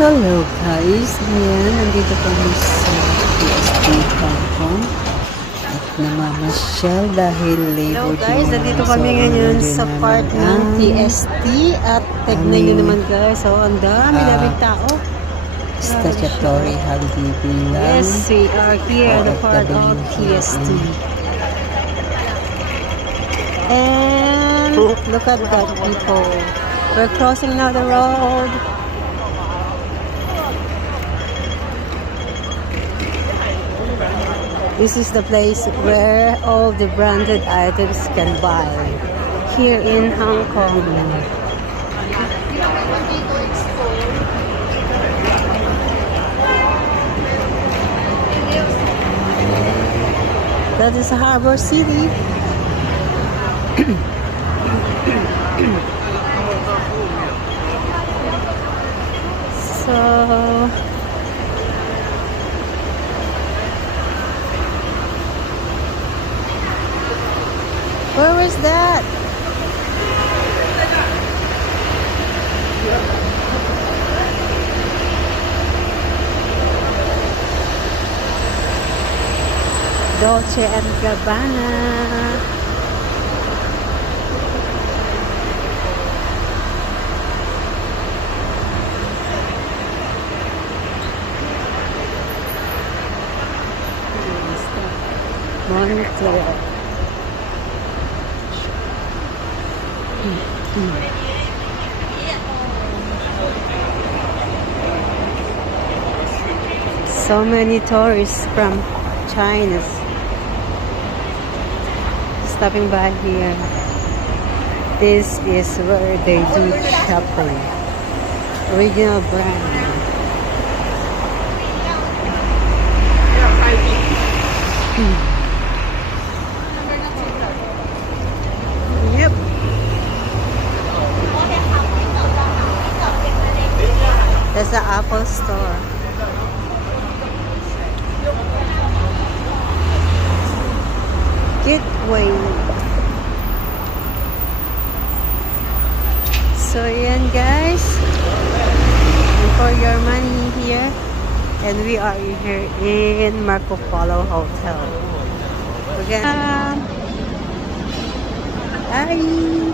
Hello guys, ayan, nandito kami sa PST Hong Kong at namamasyal dahil Labor Day. Hello guys, nandito kami ngayon sa part ng TST at tignan nyo naman guys, so ang dami tao. Statutory holiday bilang Yes, we are here the part of TST. And look at that people. We're crossing now the road. This is the place where all the branded items can buy here in Hong Kong. That is Harbor City. So where was that? Dolce & Gabbana. Montreal. So many tourists from China stopping by here. This is where they do shopping. Original brand. Yep. That's the Apple store. Gateway. So yan guys, for your money here, and we are here in Marco Polo Hotel. We're gonna bye.